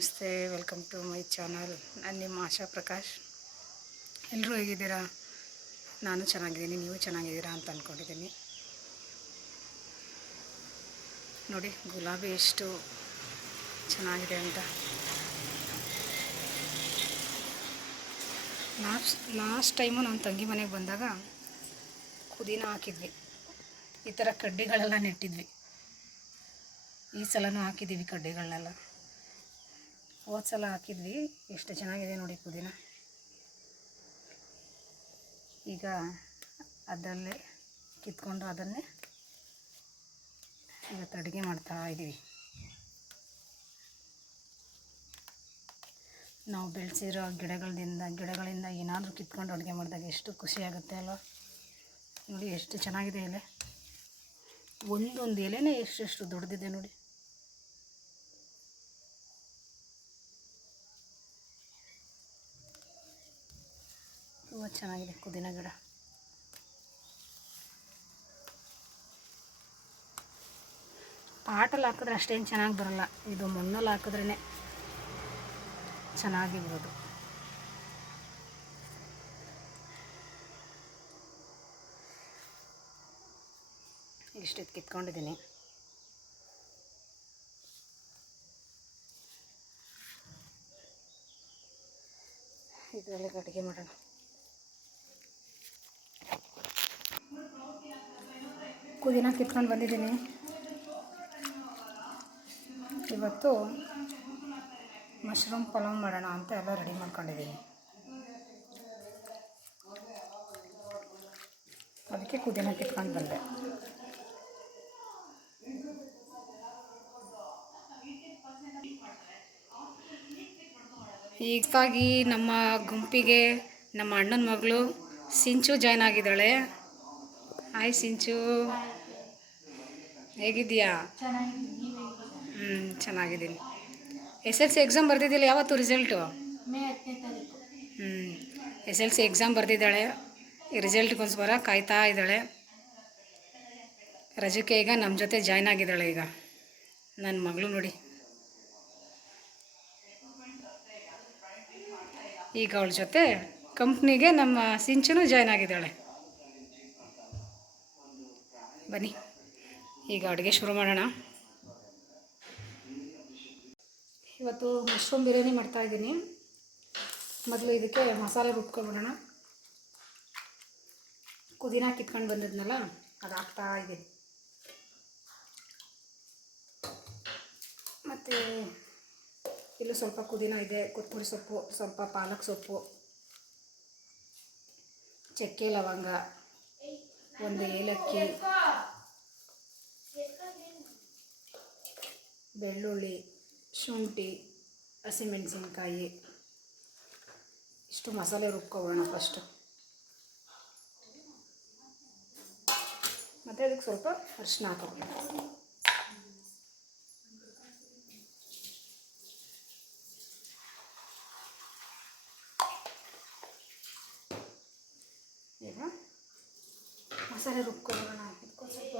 ನಮಸ್ತೆ, welcome to my channel. ನಾನು ನಿಮ್ಮ ಆಶಾ ಪ್ರಕಾಶ್. ಎಲ್ಲರೂ ಹೇಗಿದ್ದೀರಾ? ನಾನು ಚೆನ್ನಾಗಿದ್ದೀನಿ, ನೀವು ಚೆನ್ನಾಗಿದ್ದೀರಾ ಅಂತ ಅಂದ್ಕೊಂಡಿದ್ದೀನಿ. ನೋಡಿ ಗುಲಾಬಿ ಎಷ್ಟು ಚೆನ್ನಾಗಿದೆ ಅಂತ. ಲಾಸ್ಟ್ ಟೈಮು ನಮ್ಮ ತಂಗಿ ಮನೆಗೆ ಬಂದಾಗ ಪುದೀನ ಹಾಕಿದ್ವಿ, ಈ ಥರ ಕಡ್ಡಿಗಳೆಲ್ಲ ನೆಟ್ಟಿದ್ವಿ. ಈ ಸಲನೂ ಹಾಕಿದ್ದೀವಿ ಕಡ್ಡಿಗಳನ್ನೆಲ್ಲ. ಹೋದ ಸಲ ಹಾಕಿದ್ವಿ, ಎಷ್ಟು ಚೆನ್ನಾಗಿದೆ ನೋಡಿ ಪುದೀನ. ಈಗ ಅದರಲ್ಲೇ ಕಿತ್ಕೊಂಡು ಅದನ್ನೇ ಇವತ್ತು ಅಡುಗೆ ಮಾಡ್ತಾ ಇದ್ದೀವಿ. ನಾವು ಬೆಳೆಸಿರೋ ಗಿಡಗಳಿಂದ ಏನಾದರೂ ಕಿತ್ಕೊಂಡು ಅಡುಗೆ ಮಾಡಿದಾಗ ಎಷ್ಟು ಖುಷಿಯಾಗುತ್ತೆ ಅಲ್ವ. ನೋಡಿ ಎಷ್ಟು ಚೆನ್ನಾಗಿದೆ ಎಲೆ, ಒಂದೊಂದು ಎಲೆನೇ ಎಷ್ಟೆಷ್ಟು ದೊಡ್ಡದಿದೆ ನೋಡಿ. ತುಂಬ ಚೆನ್ನಾಗಿದೆ ಪುದೀನ ಗಿಡ. ಪಾಟಲ್ಲಿ ಹಾಕಿದ್ರೆ ಅಷ್ಟೇನು ಚೆನ್ನಾಗಿ ಬರೋಲ್ಲ, ಇದು ಮಣ್ಣಲ್ಲಿ ಹಾಕಿದ್ರೇ ಚೆನ್ನಾಗಿ ಬರೋದು. ಇಷ್ಟಿತ್ತು ಕಿತ್ಕೊಂಡಿದ್ದೀನಿ. ಇದರಲ್ಲಿ ಅಡುಗೆ ಮಾಡೋಣ. ಪುದೀನ ಕಿತ್ಕೊಂಡು ಬಂದಿದ್ದೀನಿ. ಇವತ್ತು ಮಶ್ರೂಮ್ ಪಲಾವ್ ಮಾಡೋಣ ಅಂತ ಎಲ್ಲ ರೆಡಿ ಮಾಡ್ಕೊಂಡಿದ್ದೀನಿ. ಅದಕ್ಕೆ ಪುದೀನ ಕಿತ್ಕೊಂಡು ಬಂದೆ. ಹೀಗಾಗಿ ನಮ್ಮ ಗುಂಪಿಗೆ ನಮ್ಮ ಅಣ್ಣನ ಮಗಳು ಸಿಂಚು ಜಾಯ್ನ್ ಆಗಿದ್ದಾಳೆ. ಹಾಯ್ ಸಿಂಚು, ಹೇಗಿದ್ದೀಯಾ? ಚೆನ್ನಾಗಿದ್ದೀನಿ. SSLC ಎಕ್ಸಾಮ್ ಬರ್ದಿದ್ದಿಲ್ಲ, ಯಾವತ್ತು ರಿಸಲ್ಟು? ಮೇ 10ನೇ ತಾರೀಕು. SSLC ಎಕ್ಸಾಮ್ ಬರ್ದಿದ್ದಾಳೆ, ಈ ರಿಸಲ್ಟ್ಗೋಸ್ಕರ ಕಾಯ್ತಾ ಇದ್ದಾಳೆ. ರಜಕ್ಕೆ ಈಗ ನಮ್ಮ ಜೊತೆ ಜಾಯ್ನ್ ಆಗಿದ್ದಾಳೆ. ಈಗ ನನ್ನ ಮಗಳು ನೋಡಿ, ಈಗ ಅವಳ ಜೊತೆ ಕಂಪ್ನಿಗೆ ನಮ್ಮ ಸಿಂಚುನು ಜಾಯ್ನ್ ಆಗಿದ್ದಾಳೆ. ಬನ್ನಿ ಈಗ ಅಡುಗೆ ಶುರು ಮಾಡೋಣ. ಇವತ್ತು ಮಶ್ರೂಮ್ ಬಿರಿಯಾನಿ ಮಾಡ್ತಾಯಿದ್ದೀನಿ. ಮೊದಲು ಇದಕ್ಕೆ ಮಸಾಲೆ ರುಬ್ಕೊಂಡ್ಬಿಡೋಣ. ಪುದೀನ ಕಿತ್ಕೊಂಡು ಬಂದಿದ್ನಲ್ಲ ಅದು ಹಾಕ್ತಾ ಇದ್ದೀನಿ. ಮತ್ತು ಇಲ್ಲೂ ಸ್ವಲ್ಪ ಪುದೀನ ಇದೆ, ಕೊತ್ತಂಬರಿ ಸೊಪ್ಪು, ಸ್ವಲ್ಪ ಪಾಲಕ್ ಸೊಪ್ಪು, ಚಕ್ಕೆ ಲವಂಗ, ಒಂದು ಏಲಕ್ಕಿ, ಬೆಳ್ಳುಳ್ಳಿ, ಶುಂಠಿ, ಹಸಿಮೆಣಸಿನ್ಕಾಯಿ, ಇಷ್ಟು ಮಸಾಲೆ ರುಬ್ಕೊಳ್ಳೋಣ ಫಸ್ಟು. ಮತ್ತು ಅದಕ್ಕೆ ಸ್ವಲ್ಪ ಅರಿಶಿನ ಹಾಕೋಣ. ಈಗ ಮಸಾಲೆ ರುಬ್ಕೊಳ್ಳೋಣ. ಇದಕ್ಕೆ ಸ್ವಲ್ಪ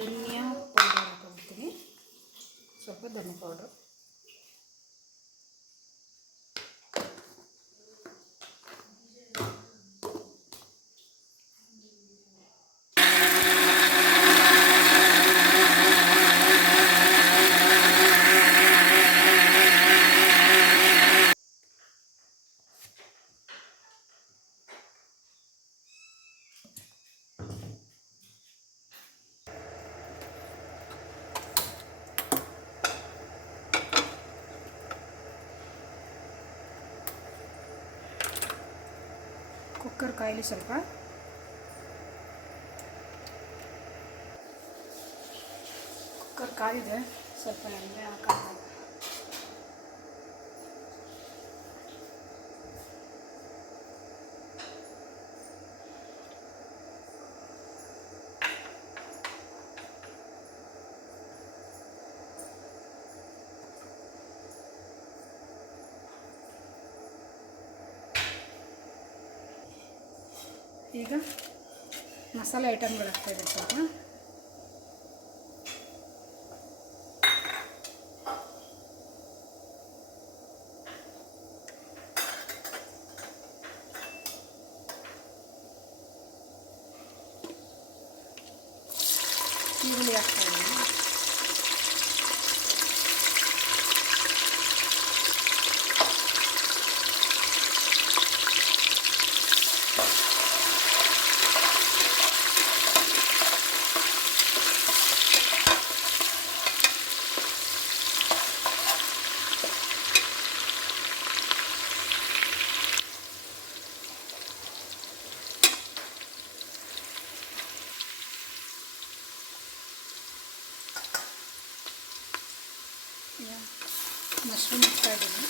ಧನಿಯಾ ಪೌಡರ್ ಹಾಕೊಳ್ತೀನಿ, ಸ್ವಲ್ಪ ಧನಿಯಾ ಪೌಡ್ರು, ಕುಕ್ಕರ್ ಕಾಯಿಲಿ ಸ್ವಲ್ಪ. ಕುಕ್ಕರ್ ಕಾಯಿದೆ, ಸ್ವಲ್ಪ ಎಣ್ಣೆ ಹಾಕೋಣ. ಈಗ ಮಸಾಲೆ ಐಟಮ್ಗಳು ಹಾಕ್ತಾಯಿದೆ ಸ್ವಲ್ಪ. ಈರುಳ್ಳಿ ಹಾಕ್ತಾಯಿದ್ದೀನಿ. ಮಶ್ರೂಮ್ ಹಾಕ್ತಾಯಿದ್ದೀನಿ.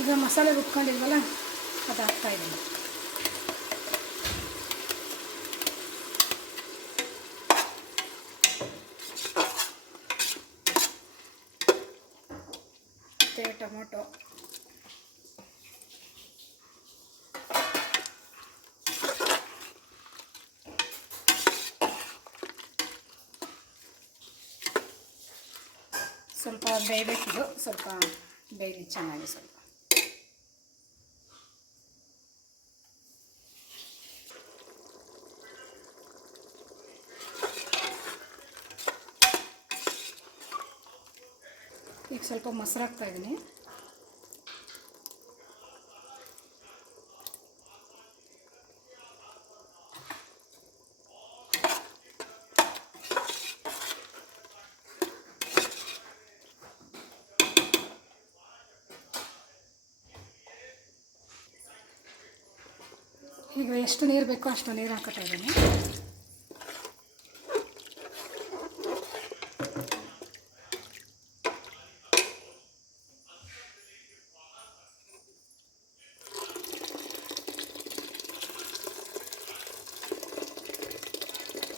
ಈಗ ಮಸಾಲೆ ರುಬ್ಕೊಂಡಿಲ್ವಲ್ಲ ಅದು ಹಾಕ್ತಾಯಿದ್ದೀನಿ. ಮತ್ತು ಟೊಮೊಟೊ, ಸ್ವಲ್ಪ ಬೇಯಬೇಕಿದು, ಸ್ವಲ್ಪ ಬೇಯಲಿ ಚೆನ್ನಾಗಿ. ಸ್ವಲ್ಪ ಈಗ ಸ್ವಲ್ಪ ಮೊಸರು ಹಾಕ್ತಾಯಿದ್ದೀನಿ. ಈಗ ಎಷ್ಟು ನೀರು ಬೇಕೋ ಅಷ್ಟು ನೀರು ಹಾಕ್ತಾ ಇದ್ದೀನಿ.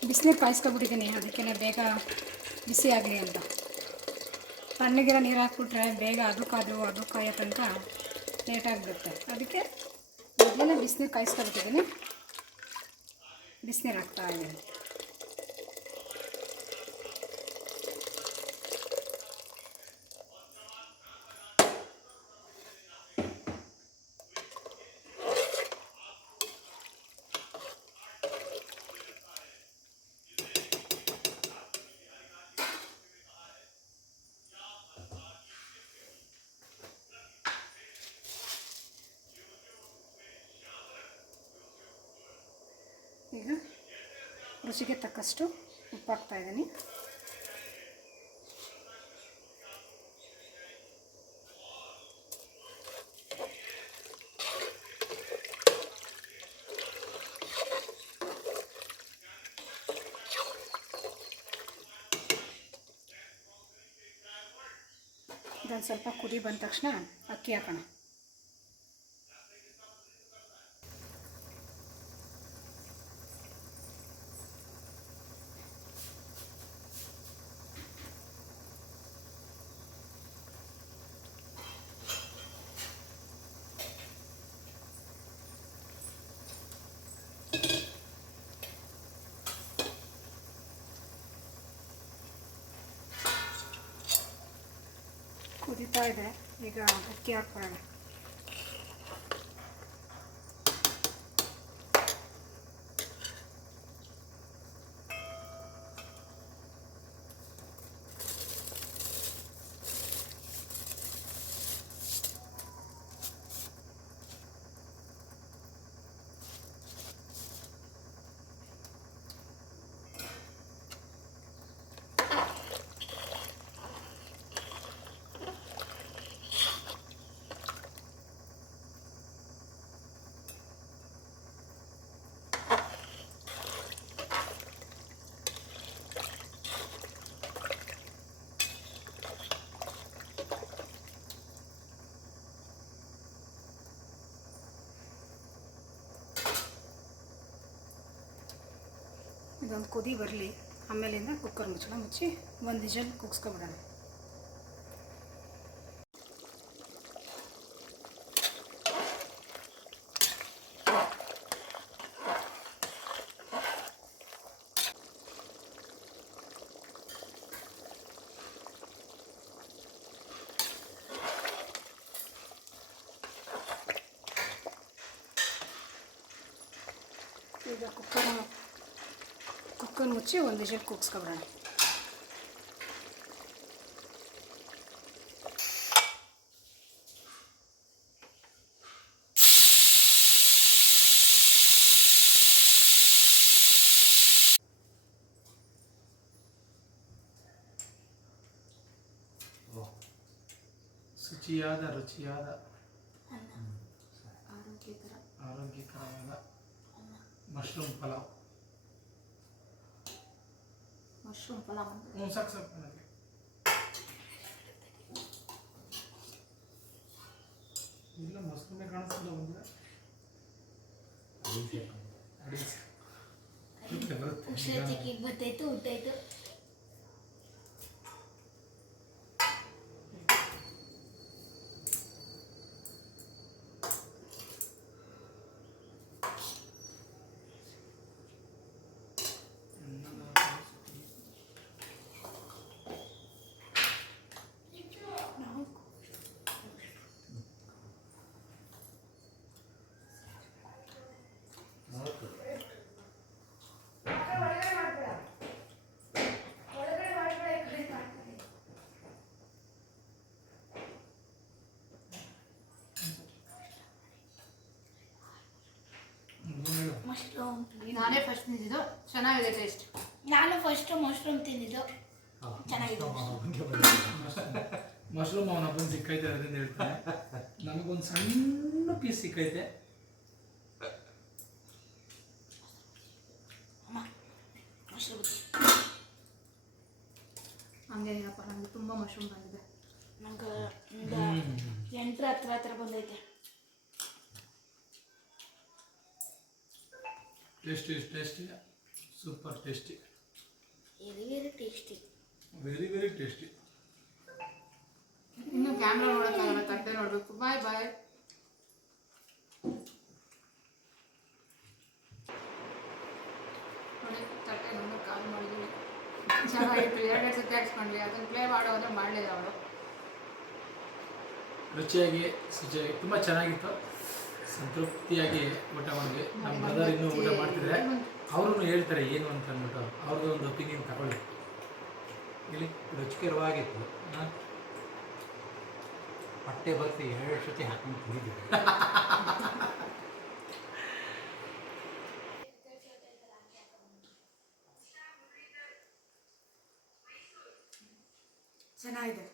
ಬಿಸಿನೀರು ಕಾಯಿಸ್ಕೊಬಿಟ್ಟಿದ್ದೀನಿ, ಅದಕ್ಕೆ ಬೇಗ ಬಿಸಿ ಆಗಲಿ ಅಂತ. ತಣ್ಣಗಿರೋ ನೀರು ಹಾಕ್ಬಿಟ್ರೆ ಬೇಗ ಅದು ಕಾಯೋ ತನಕ ಲೇಟಾಗಿಬಿಡುತ್ತೆ. ಅದಕ್ಕೆ ಮೊದಲೇ ಬಿಸಿನೀರು ಕಾಯಿಸ್ಕೊಬಿಟ್ಟಿದ್ದೀನಿ, ಬಿಸಿನೀರು ಹಾಕ್ತಾಯಿದ್ದೀನಿ. ಈಗ ರುಚಿಗೆ ತಕ್ಕಷ್ಟು ಉಪ್ಪು ಹಾಕ್ತಾಯಿದ್ದೀನಿ. ಇದೊಂದು ಸ್ವಲ್ಪ ಕುದಿ ಬಂದ ತಕ್ಷಣ ಅಕ್ಕಿ ಹಾಕೋಣ. ಕುದೀತಾ ಇದೆ, ಈಗ ಅಕ್ಕಿ ಹಾಕ್ಕೊಳ್ಳೋಣ. ಇದೊಂದು ಕುದಿ ಬರಲಿ, ಆಮೇಲಿಂದ ಕುಕ್ಕರ್ ಮುಚ್ಚಳ ಮುಚ್ಚಿ ಒಂದು ವಿಷಲ್ ಕೂಗಿಸ್ಕೊಬಿಡೋಣ. ಈಗ ಕುಕ್ಕರ್ ಮುಚ್ಚಿ ಒಂದು ವಿಷಲ್ ಕೂಗಿಸ್ಕೊಬಿಡೋಣ. ಶುಚಿಯಾದ ರುಚಿಯಾದ ಆರೋಗ್ಯಕರವಾದ ಮಶ್ರೂಮ್ ಪಲಾವ್. ಸಾಕು ನನಗೆ. ಇಲ್ಲ ಮಶ್ರೂಮೇ ಕಾಣಿಸ್ತಿಲ್ಲ ಒಂದು ಗೊತ್ತಾಯ್ತು, ಊಟಾಯ್ತು. ನಾನೇ ಫಸ್ಟ್ ತಿಂದಿದ್ದು, ಚೆನ್ನಾಗಿದೆ ಟೇಸ್ಟ್. ನಾನು ಫಸ್ಟ್ ಮಶ್ರೂಮ್ ತಿಂದಿದ್ದು, ಚೆನ್ನಾಗಿದೆ. ಮಶ್ರೂಮ್ ಅವನೊಬ್ಬನ ಸಿಕ್ಕೈತೆ, ಅದರಿಂದ ಹೇಳ್ತಾನೆ. ನಮಗೊಂದು ಸಣ್ಣ ಪೀಸ್ ಸಿಕ್ಕೈತೆ. ಹಂಗೇನಪ್ಪ, ನನಗೆ ತುಂಬ ಮಶ್ರೂಮ್ ಬಂದಿದೆ. ನಂಗೆ 8 ಹತ್ರ ಬಂದೈತೆ. Tasty, super tasty, very very tasty. ಇನ್ನು ಕ್ಯಾಮ್ರಾ ನೋಡೋಕ್ಕಾಗಲ್ಲ, ತಟ್ಟೆ ನೋಡಬೇಕು. ಬಾಯ್. ನೋಡಿ, ತಟ್ಟೆ ನೋಡಿ ಕಾಲ್ ಮಾಡಿದ್ವಿ. ಚೆನ್ನಾಗಿತ್ತು, 2 ಸತಿ ಹಾಕ್ಸ್ಕೊಂಡ್ವಿ. ಅದನ್ನು ಪ್ಲೇ ಮಾಡೋ ಅಂದರೆ ಮಾಡಲಿಲ್ಲ ಅವಳು. ರುಚಿಯಾಗಿ ತುಂಬ ಚೆನ್ನಾಗಿತ್ತು. ಸಂತೃಪ್ತಿಯಾಗಿ ಊಟ ಮಾಡಿದ್ವಿ. ನಮ್ಮ ಬ್ರದರ್ ಇನ್ನೂ ಊಟ ಮಾಡ್ತಿದ್ರೆ ಅವರು ಹೇಳ್ತಾರೆ ಏನು ಅಂತ ಅಂದ್ಬಿಟ್ಟು ಅವ್ರದ್ದು ಒಂದು ಒಪಿನಿಯನ್ ತಗೊಳ್ಳಿ. ಇಲ್ಲಿ ರುಚಿಕರವಾಗಿತ್ತು. ಹೊಟ್ಟೆ ಬರ್ತಿ 2 ಸತಿ ಹಾಕೊಂಡು ಕುಡಿದ್ವಿ. ಚೆನ್ನಾಗಿದೆ.